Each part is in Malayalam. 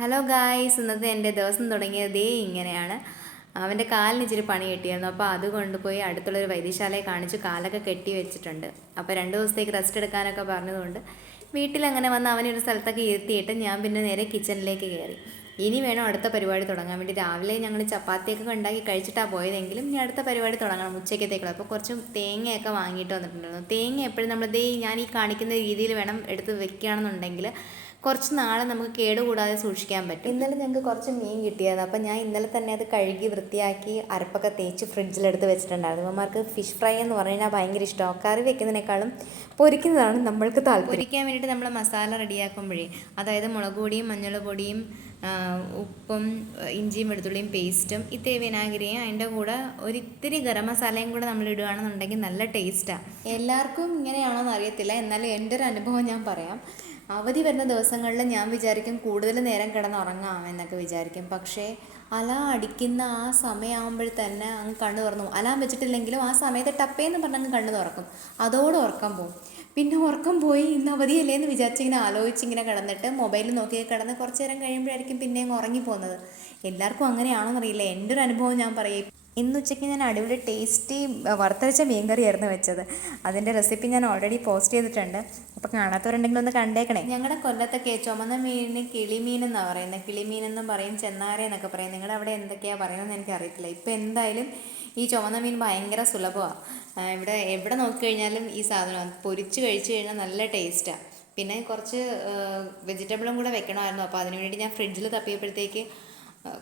ഹലോ ഗായ്സ് ഇന്നത്തെ എന്റെ ദിവസം തുടങ്ങിയത് ദേ ഇങ്ങനെയാണ്. അവന്റെ കാലിന് ഇച്ചിരി പണി കിട്ടിയായിരുന്നു അപ്പോൾ അത് കൊണ്ടുപോയി അടുത്തുള്ളൊരു വൈദ്യശാലയെ കാണിച്ച് കാലൊക്കെ കെട്ടി വെച്ചിട്ടുണ്ട്. അപ്പോൾ രണ്ട് ദിവസത്തേക്ക് റെസ്റ്റ് എടുക്കാനൊക്കെ പറഞ്ഞതുകൊണ്ട് വീട്ടിലങ്ങനെ വന്ന് അവനെ ഒരു സ്ഥലത്തൊക്കെ ഇരുത്തിയിട്ട് ഞാൻ പിന്നെ നേരെ കിച്ചണിലേക്ക് കയറി. ഇനി വേണം അടുത്ത പരിപാടി തുടങ്ങാൻ വേണ്ടി. രാവിലെ ഞങ്ങൾ ചപ്പാത്തിയൊക്കെ ഉണ്ടാക്കി കഴിച്ചിട്ടാണ് പോയതെങ്കിലും ഇനി അടുത്ത പരിപാടി തുടങ്ങണം. ഉച്ചക്കത്തേക്കുള്ള. അപ്പോൾ കുറച്ച് തേങ്ങയൊക്കെ വാങ്ങിയിട്ട് വന്നിട്ടുണ്ടായിരുന്നു. തേങ്ങ എപ്പോഴും നമ്മൾ ദേ ഞാൻ ഈ കാണിക്കുന്ന രീതിയിൽ വേണം എടുത്ത് വെക്കുകയാണെന്നുണ്ടെങ്കിൽ കുറച്ച് നാളെ നമുക്ക് കേടുകൂടാതെ സൂക്ഷിക്കാൻ പറ്റും. ഇന്നലെ ഞങ്ങൾക്ക് കുറച്ച് മീൻ കിട്ടിയത് അപ്പം ഞാൻ ഇന്നലെ തന്നെ അത് കഴുകി വൃത്തിയാക്കി അരപ്പൊക്കെ തേച്ച് ഫ്രിഡ്ജിലെടുത്ത് വെച്ചിട്ടുണ്ടായിരുന്നു. അമ്മമാർക്ക് ഫിഷ് ഫ്രൈ എന്ന് പറഞ്ഞു കഴിഞ്ഞാൽ ഭയങ്കര ഇഷ്ടമാണ് കറി വെക്കുന്നതിനേക്കാളും പൊരിക്കുന്നതാണ് നമ്മൾക്ക് താല്പര്യം. പൊരിക്കാൻ വേണ്ടിയിട്ട് നമ്മൾ മസാല റെഡിയാക്കുമ്പോഴേ അതായത് മുളക് പൊടിയും മഞ്ഞൾ പൊടിയും ഉപ്പും ഇഞ്ചിയും വെളുത്തുള്ളിയും പേസ്റ്റും ഇത്തിരി വിനാഗിരിയും അതിന്റെ കൂടെ ഒരിത്തിരി ഗരം മസാലയും കൂടെ നമ്മൾ ഇടുകയാണെന്നുണ്ടെങ്കിൽ നല്ല ടേസ്റ്റാണ് എല്ലാവർക്കും ഇങ്ങനെയാണോന്ന് അറിയത്തില്ല. എന്നാലും എന്റെ ഒരു അനുഭവം ഞാൻ പറയാം. അവധി വരുന്ന ദിവസങ്ങളിൽ ഞാൻ വിചാരിക്കും കൂടുതൽ നേരം കിടന്നുറങ്ങാം എന്നൊക്കെ വിചാരിക്കും. പക്ഷേ അലാം അടിക്കുന്ന ആ സമയമാകുമ്പോൾ തന്നെ അങ്ങ് കണ്ണു തുറന്നു അലാം വെച്ചിട്ടില്ലെങ്കിലും ആ സമയത്ത് ടപ്പേന്ന് പറഞ്ഞങ്ങ് കണ്ണു തുറക്കും അതോടെ ഉറക്കം പോകും. പിന്നെ ഉറക്കം പോയി ഇന്ന് അവധിയല്ലേ എന്ന് വിചാരിച്ചിങ്ങനെ ആലോചിച്ചിങ്ങനെ കിടന്നിട്ട് മൊബൈൽ നോക്കി കിടന്ന് കുറച്ച് നേരം കഴിയുമ്പോഴായിരിക്കും പിന്നെയും ഉറങ്ങിപ്പോകുന്നത് എല്ലാവർക്കും അങ്ങനെയാണെന്നറിയില്ല. എന്റെ ഒരു അനുഭവം ഞാൻ പറയും. ഇന്ന് ഉച്ചയ്ക്ക് ഞാൻ അടിപൊളി ടേസ്റ്റി വറുത്തരച്ച മീൻ കറിയായിരുന്നു വെച്ചത്. അതിന്റെ റെസിപ്പി ഞാൻ ഓൾറെഡി പോസ്റ്റ് ചെയ്തിട്ടുണ്ട്. അപ്പോൾ കാണാത്തവരുണ്ടെങ്കിൽ ഒന്ന് കണ്ടേക്കണേ. ഞങ്ങളുടെ കൊല്ലത്തൊക്കെ ചുമന്ന മീനിന് കിളിമീൻ എന്നാണ് പറയുന്നത് കിളിമീൻ എന്നും പറയും ചെന്നാര എന്നൊക്കെ പറയും. നിങ്ങളുടെ അവിടെ എന്തൊക്കെയാണ് പറയുന്നതെന്ന് എനിക്ക് അറിയത്തില്ല ഇപ്പോൾ എന്തായാലും ഈ ചുവന്ന മീൻ ഭയങ്കര സുലഭമാണ് ഇവിടെ എവിടെ നോക്കിക്കഴിഞ്ഞാലും ഈ സാധനം പൊരിച്ച് കഴിച്ചു കഴിഞ്ഞാൽ നല്ല ടേസ്റ്റാണ് പിന്നെ കുറച്ച് വെജിറ്റബിളും കൂടെ വെക്കണമായിരുന്നു. അപ്പോൾ അതിനു വേണ്ടി ഞാൻ ഫ്രിഡ്ജിൽ തപ്പിയപ്പോഴത്തേക്ക്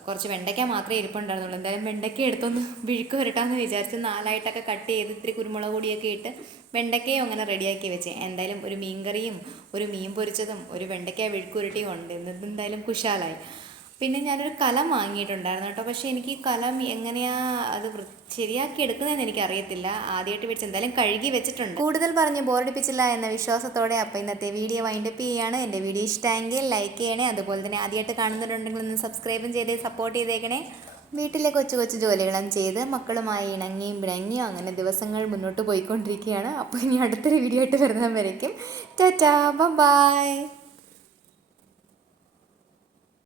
കുറച്ച് വെണ്ടയ്ക്ക മാത്രമേ ഇരിപ്പുണ്ടായിരുന്നുള്ളൂ. എന്തായാലും വെണ്ടയ്ക്ക എടുത്തൊന്ന് വിഴുക്ക് വരട്ടാന്ന് വിചാരിച്ച് നാലായിട്ടൊക്കെ കട്ട് ചെയ്ത് ഇത്തിരി കുരുമുളക് പൊടിയൊക്കെ ഇട്ട് വെണ്ടയ്ക്കയും അങ്ങനെ റെഡിയാക്കി വെച്ച്. എന്തായാലും ഒരു മീൻകറിയും ഒരു മീൻ പൊരിച്ചതും ഒരു വെണ്ടയ്ക്ക വിഴുക്കുരുട്ടിയും ഉണ്ട്. ഇന്ന് എന്തായാലും കുശാലായി. പിന്നെ ഞാനൊരു കലം വാങ്ങിയിട്ടുണ്ടായിരുന്നു കേട്ടോ. പക്ഷേ എനിക്ക് ഈ കലം എങ്ങനെയാ അത് ശരിയാക്കി എടുക്കുന്നതെന്ന് എനിക്ക് അറിയത്തില്ല ആദ്യമായിട്ട് മേടിച്ച് എന്തായാലും കഴുകി വെച്ചിട്ടുണ്ട്. കൂടുതൽ പറഞ്ഞ് ബോറടിപ്പിച്ചില്ല എന്ന വിശ്വാസത്തോടെ അപ്പോൾ ഇന്നത്തെ വീഡിയോ വൈൻഡപ്പ് ചെയ്യാണ്. എന്റെ വീഡിയോ ഇഷ്ടമെങ്കിൽ ലൈക്ക് ചെയ്യണേ. അതുപോലെ തന്നെ ആദ്യമായിട്ട് കാണുന്നുണ്ടെങ്കിൽ ഒന്ന് സബ്സ്ക്രൈബും ചെയ്ത് സപ്പോർട്ട് ചെയ്തേക്കണേ. വീട്ടിലെ കൊച്ചു കൊച്ചു ജോലികളും ചെയ്ത് മക്കളുമായി ഇണങ്ങിയും പിണങ്ങിയും അങ്ങനെ ദിവസങ്ങൾ മുന്നോട്ട് പോയിക്കൊണ്ടിരിക്കുകയാണ്. അപ്പോൾ ഇനി അടുത്തൊരു വീഡിയോ ആയിട്ട് വരുന്നവരേക്കും. Tata bye